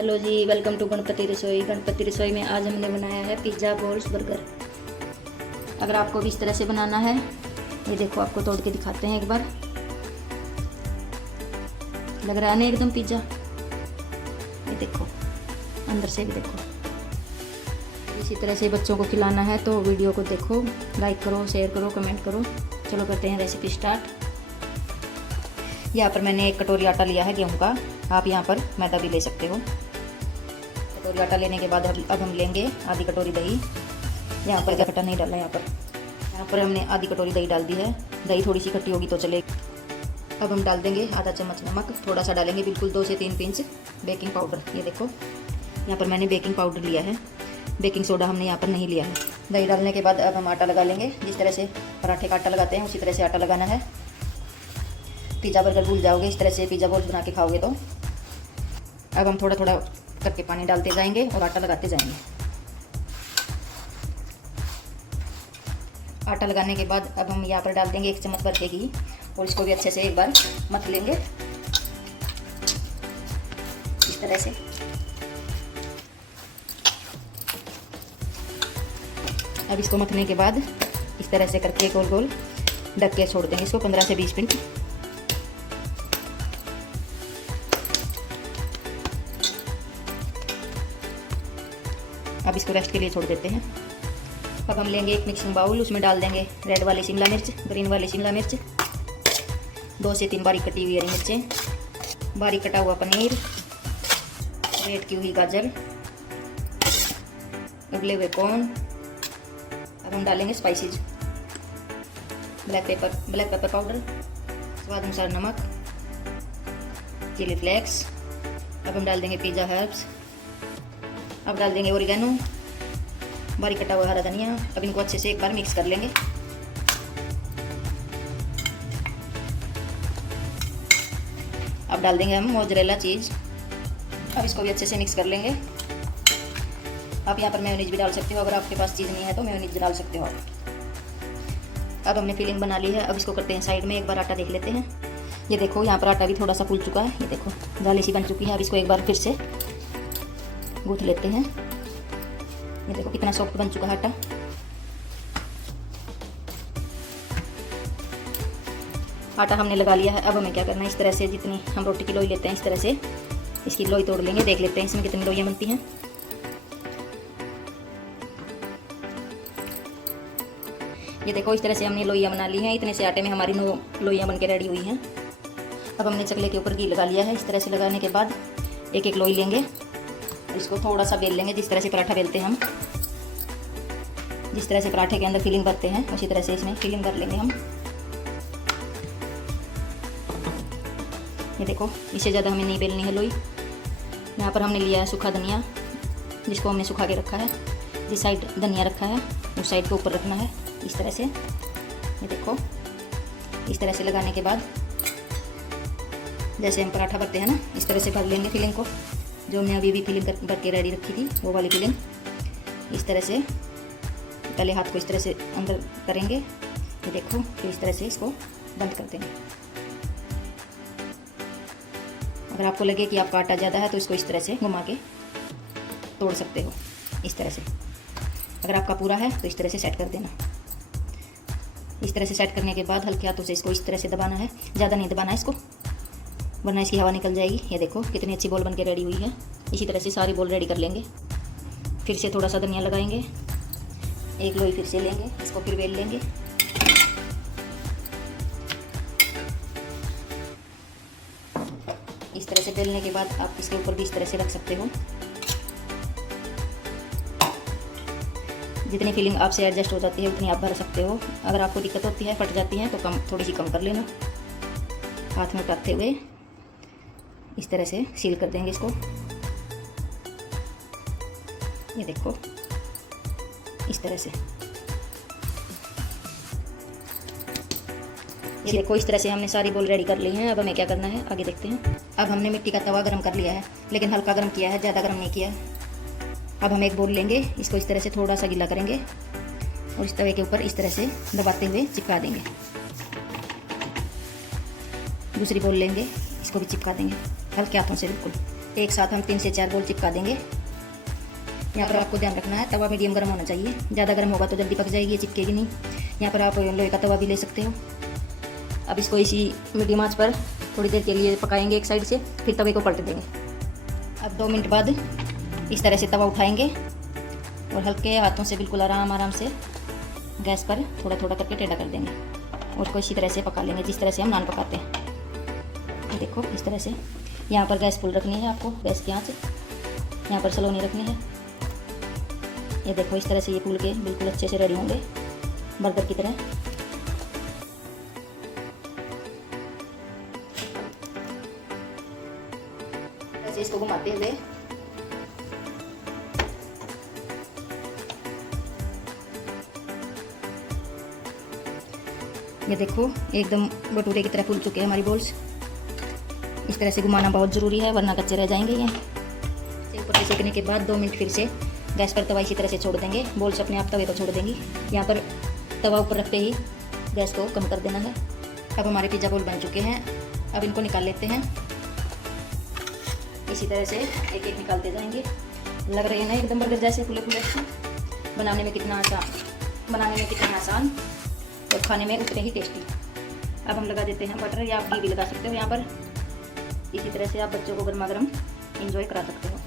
Hello जी, welcome to Ganpati Rasoi. Ganpati रसोई में आज हमने बनाया है पिज़्ज़ा, बॉल्स, बर्गर। अगर आपको भी इस तरह से बनाना है, ये देखो आपको तोड़ के दिखाते हैं एक बार। लग रहा है ना एकदम पिज़्ज़ा। ये देखो अंदर से भी देखो। इसी तरह से बच्चों को खिलाना है तो वीडियो को देखो, लाइक करो, शेयर करो, कमेंट करो। चलो करते हैं रेसिपी स्टार्ट। यहाँ पर मैंने 1 कटोरी आटा लिया है गेहूँ का। आप यहाँ पर मैदा भी ले सकते हो। कटोरी आटा लेने के बाद अब हम लेंगे आधी कटोरी दही। यहाँ पर खट्टा नहीं डाला, यहाँ पर हमने आधी कटोरी दही डाल दी है। दही थोड़ी सी खट्टी होगी तो चलेगी। अब हम डाल देंगे आधा चम्मच नमक, थोड़ा सा डालेंगे, बिल्कुल 2 से 3 पिंच बेकिंग पाउडर। ये देखो यहाँ पर मैंने बेकिंग पाउडर लिया है, बेकिंग सोडा हमने यहाँ पर नहीं लिया है। दही डालने के बाद अब हम आटा लगा लेंगे। जिस तरह से पराठे का आटा लगाते हैं उसी तरह से आटा लगाना है। पिज़्ज़ा बर्गर भूल जाओगे इस तरह से पिज़्ज़ा बॉल्स बना के खाओगे तो। अब हम थोड़ा थोड़ा करके पानी डालते जाएंगे और आटा लगाते जाएंगे। आटा लगाने के बाद अब हम यहाँ पर डाल देंगे 1 चम्मच भर के घी और इसको भी अच्छे से एक बार मथ लेंगे इस तरह से। अब इसको मथने के बाद इस तरह से करके गोल गोल ढक के छोड़ देंगे इसको 15 से 20 मिनट। अब इसको रेस्ट के लिए छोड़ देते हैं। अब हम लेंगे एक मिक्सिंग बाउल, उसमें डाल देंगे रेड वाली शिमला मिर्च, ग्रीन वाली शिमला मिर्च, 2 से 3 बारीक कटी हुई हरी मिर्चें, बारीक कटा हुआ पनीर, ग्रेट की हुई गाजर, उबले हुए कॉर्न। अब हम डालेंगे स्पाइसेस, ब्लैक पेपर पाउडर, स्वाद अनुसार नमक, चिली फ्लेक्स। अब हम डाल देंगे पिज़्ज़ा हर्ब्स। अब डाल देंगे ओरिगेनो, बारीक कटा हुआ हरा धनिया। अब इनको अच्छे से एक बार मिक्स कर लेंगे। अब डाल देंगे हम मोज़रेला चीज़। अब इसको भी अच्छे से मिक्स कर लेंगे। आप यहाँ पर मेयोनीज भी डाल सकते हो, अगर आपके पास चीज़ नहीं है तो मेयोनीज डाल सकते हो। अब हमने फिलिंग बना ली है। अब इसको करते हैं साइड में, एक बार आटा देख लेते हैं। ये देखो यहाँ पर आटा भी थोड़ा सा फूल चुका है। ये देखो जाली सी बन चुकी है। अब इसको एक बार फिर से गूंथ लेते हैं। ये देखो कितना सॉफ्ट बन चुका है आटा। आटा हमने लगा लिया है। अब हमें क्या करना है, इस तरह से जितनी हम रोटी की लोई लेते हैं इस तरह से इसकी लोई तोड़ लेंगे। देख लेते हैं इसमें कितनी लोइयाँ बनती हैं। ये देखो इस तरह से हमने लोइयाँ बना ली हैं। इतने से आटे में हमारी 9 लोइयाँ बन के रेडी हुई हैं। अब हमने चकले के ऊपर घी लगा लिया है। इस तरह से लगाने के बाद एक एक लोई लेंगे, इसको थोड़ा सा बेल लेंगे, जिस तरह से पराठा बेलते हैं हम। जिस तरह से पराठे के अंदर फिलिंग भरते हैं उसी तरह से इसमें फिलिंग भर लेंगे हम। ये देखो इससे ज़्यादा हमें नहीं बेलनी है लोई। यहाँ पर हमने लिया है सूखा धनिया, जिसको हमने सुखा के रखा है। जिस साइड धनिया रखा है उस साइड को ऊपर रखना है इस तरह से। ये देखो इस तरह से लगाने के बाद जैसे हम पराठा भरते हैं ना, इस तरह से भर लेंगे फिलिंग को। जो हमने अभी भी फिलिंग भर के रेडी रखी थी वो वाली फिलिंग। इस तरह से पहले हाथ को इस तरह से अंदर करेंगे। ये देखो फिर इस तरह से इसको बंद कर देंगे। अगर आपको लगे कि आपका आटा ज़्यादा है तो इसको इस तरह से घुमा के तोड़ सकते हो इस तरह से। अगर आपका पूरा है तो इस तरह से सेट कर देना। इस तरह से सेट करने के बाद हल्के हाथों से इसको इस तरह से दबाना है, ज़्यादा नहीं दबाना है इसको, वरना इसकी हवा निकल जाएगी। ये देखो कितनी अच्छी बॉल बनके रेडी हुई है। इसी तरह से सारी बॉल रेडी कर लेंगे। फिर से थोड़ा सा धनिया लगाएंगे, एक लोई फिर से लेंगे, इसको फिर बेल लेंगे। इस तरह से बेलने के बाद आप इसके ऊपर भी इस तरह से रख सकते हो। जितनी फिलिंग आपसे एडजस्ट हो जाती है उतनी आप भर सकते हो। अगर आपको दिक्कत होती है, फट जाती है तो थोड़ी सी कम कर लेना। हाथ में उठाते हुए इस तरह से सील कर देंगे इसको। ये देखो इस तरह से। ये देखो इस तरह से हमने सारी बॉल रेडी कर ली हैं। अब हमें क्या करना है आगे देखते हैं। अब हमने मिट्टी का तवा गरम कर लिया है, लेकिन हल्का गरम किया है, ज़्यादा गरम नहीं किया। अब हम एक बॉल लेंगे, इसको इस तरह से थोड़ा सा गीला करेंगे और इस तवे के ऊपर इस तरह से दबाते हुए चिपका देंगे। दूसरी बॉल लेंगे, इसको भी चिपका देंगे हल्के हाथों से बिल्कुल। एक साथ हम 3 से 4 बॉल चिपका देंगे। यहाँ पर आपको ध्यान रखना है, तवा मीडियम गर्म होना चाहिए। ज़्यादा गर्म होगा तो जल्दी पक जाएगी, ये चिपकेगी नहीं। यहाँ पर आप लोहे का तवा भी ले सकते हो। अब इसको इसी मीडियम आंच पर थोड़ी देर के लिए पकाएंगे एक साइड से, फिर तवे को पलट देंगे। अब 2 मिनट बाद इस तरह से तवा उठाएंगे और हल्के हाथों से बिल्कुल आराम आराम से गैस पर थोड़ा थोड़ा करके टेढ़ा कर देंगे और उसको इसी तरह से पका लेंगे जिस तरह से हम नान पकाते हैं। देखो इस तरह से। यहाँ पर गैस फुल रखनी है आपको, गैस की आंच यहाँ पर स्लो नहीं रखनी है। ये देखो इस तरह से ये फूल के बिल्कुल अच्छे से रेडी होंगे बर्गर की तरह। ऐसे इसको घुमाते हुए ये देखो एकदम भटूरे की तरह फूल चुके हैं हमारी बॉल्स। इस तरह से घुमाना बहुत ज़रूरी है वरना कच्चे रह जाएंगे। ये ऊपर से सेकने के बाद 2 मिनट फिर से गैस पर तवा इसी तरह से छोड़ देंगे। बॉल्स अपने आप तवे पर छोड़ देंगी। यहाँ पर तवा ऊपर रखते ही गैस को कम कर देना है। अब हमारे पिज़्ज़ा बॉल बन चुके हैं। अब इनको निकाल लेते हैं। इसी तरह से एक एक निकालते जाएंगे। लग रहे हैं ना एकदम बर्गर जैसे फूले फूले। बनाने में कितना आसान और खाने में उतने ही टेस्टी। अब हम लगा देते हैं बटर, या आप घी भी लगा सकते हो। यहाँ पर इसी तरह से आप बच्चों को गर्मा गर्म इंजॉय करा सकते हो।